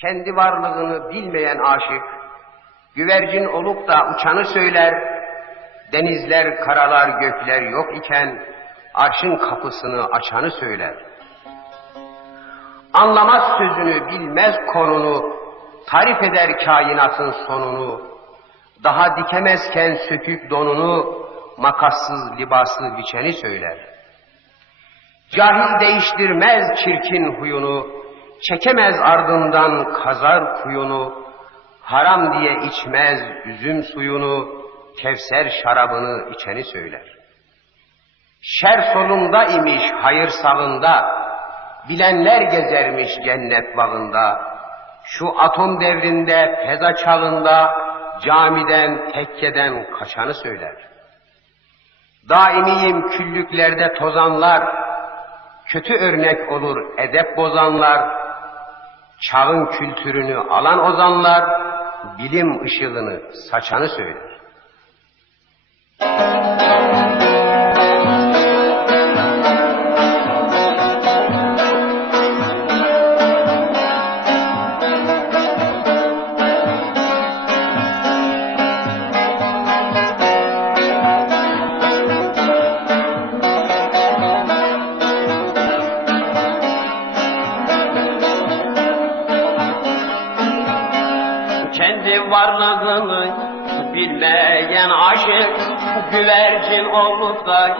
Kendi varlığını bilmeyen aşık, güvercin olup da uçanı söyler, denizler, karalar, gökler yok iken, arşın kapısını açanı söyler. Anlamaz sözünü, bilmez konunu, tarif eder kainatın sonunu, daha dikemezken sökük donunu, makassız libası biçeni söyler. Cahil değiştirmez çirkin huyunu, çekemez ardından kazar kuyunu, haram diye içmez üzüm suyunu, kevser şarabını içeni söyler. Şer solunda imiş hayır sağında, bilenler gezermiş cennet bağında, şu atom devrinde feza çağında, camiden tekkeden kaçanı söyler. Daimiyim küllüklerde tozanlar, kötü örnek olur edep bozanlar, çağın kültürünü alan ozanlar, bilim ışığını saçanı söyler. Kendi varlığını bilmeyen aşık Güvercin olup da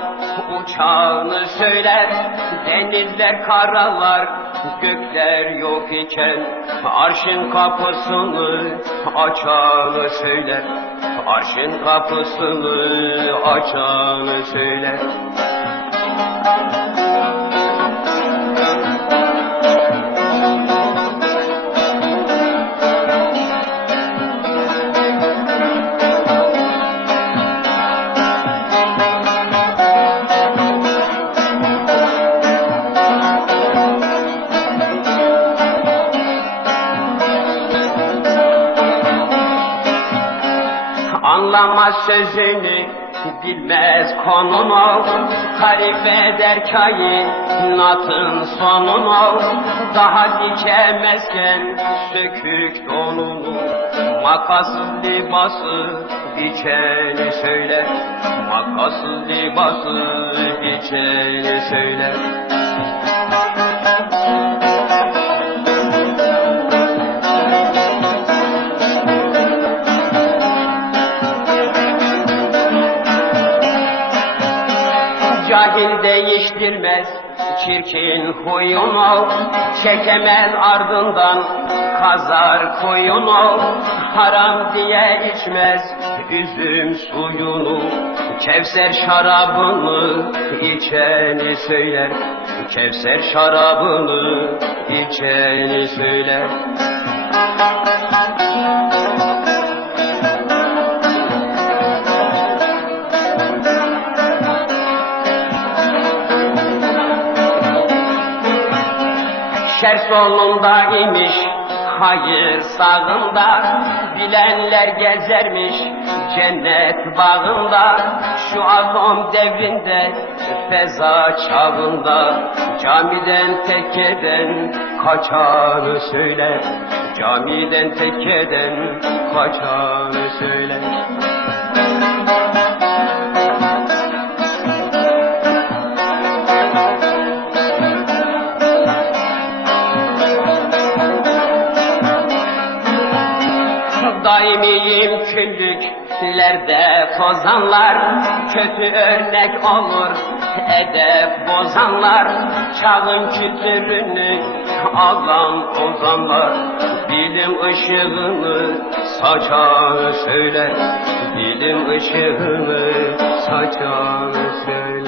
uçağını söyler. Denizler karalar gökler yok iken Arşın kapısını açanı söyler. Arşın kapısını açanı söyler Anlamaz sözünü bilmez konunu. Tarif eder kainatın sonunu. Daha dikemezken sökük donunu. Makasız libası biçeni söyler Makasız libası biçeni söyler Cahil değiştirmez. Çirkin huyunu Çekemez ardından kazar koyunu Haram diye içmez. Üzüm suyunu Kevser şarabını içeni söyler. Kevser şarabını içeni söyler Şer solunda imiş, hayır sağında. Bilenler gezermiş cennet bağında. Şu atom devrinde, feza çağında. Camiden tekkeden kaçanı söyler Camiden tekkeden kaçanı söyler Daimiyim. Küllüklerde tozanlar Kötü örnek olur. Edep bozanlar Çağın kültürünü alan ozanlar. Bilim ışığını saçan söyler. Bilim ışığını saçan söyler